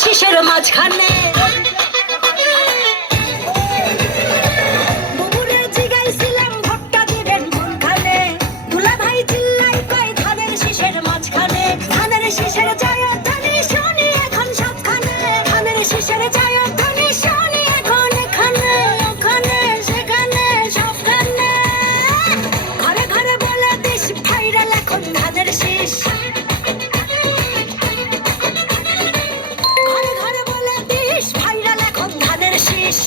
শীষের মাঝখানে বগুড়ে জিগাইছিলাম ভোটটা দিবেন কোনখানে দুলাভাই চিল্লাই কয় ধানের শীষের মাঝখানে ধানের শীষের জয়ধ্বনি শুনি এখন সবখানে ধানের শীষের জয়ধ্বনি শুনি এখন এখানে ওখানে সেখানে সবখানে ঘরে ঘরে বলে দিস ভাইরাল এখন ধানের শীষ ঘরে ঘরে বলে দিস ভাইরাল এখন ধানের শীষ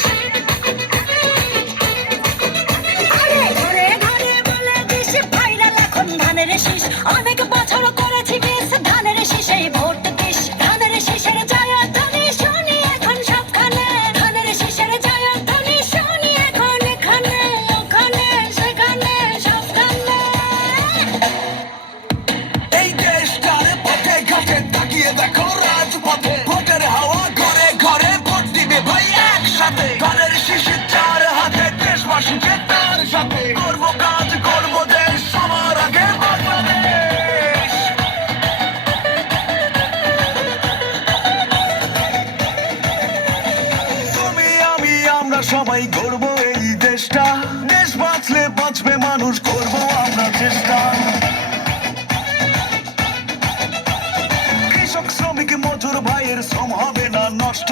আরে ঘরে ঘরে বলে দিস ভাইরাল এখন ধানের শীষ অনেক বছর করেছি মিস ধানের শীষেই ভোট দিস ধানের শীষের জয়ধ্বনি শুনি এখন সবখানে ধানের শীষের জয়ধ্বনি শুনি এখন এখানে ওখানে সেখানে সবখানে এই দেশটার পথে ঘাটে তাকিয়ে দেখো রাজপথে ভোটের হাওয়া ঘরে ঘরে ভোট দিবে ভাই একসাথে ধানের শীষের চার হাতে দেশবাসীকে তার সাথে করবো কাজ করবো দেশ সবার আগে বাংলাদেশ তুমি আমি আমরা সবাই গড়বো এই দেশটা দেশ বাঁচলে বাঁচবে মানুষ করবো আমরা চেষ্টা কৃষক শ্রমিক মজুর ভাইয়ের শ্রম হবে না নষ্ট